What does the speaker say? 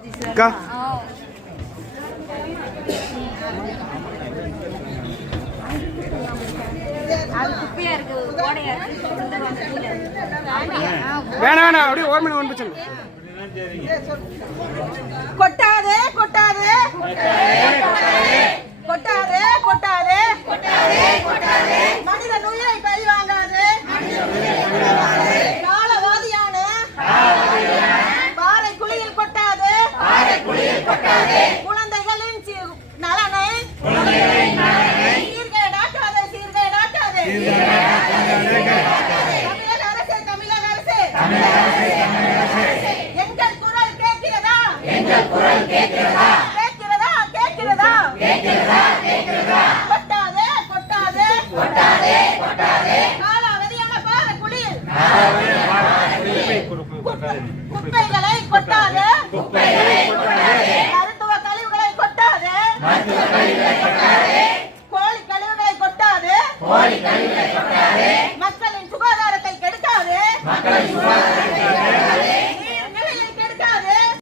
அக்கா வேணாம் வேணாம் அப்படியே ஒரு மணி ஒன்று பிரச்சனை கொட்டாதே கொட்டாதே கொட்டாதே கொட்டாதே மனித உயிரை பழி வாங்காதே காலவாதியான பாறை குழியில் கொட்டாதே குழந்தைகளின் நலனை சீர்கேடாக்காதே சீர்கேடாக்காதே தமிழக அரசே எங்கள் குரல் கேட்கிறதா கேட்கிறதா கொட்டாதே காலாவதியான பாறை குழியில் குப்பைகளை கொட்டாதே மருத்துவ கழிவுகளை கொட்டாதே கோழி கழிவுகளை கொட்டாதே மக்களின் சுகாதாரத்தை கெடுக்காதே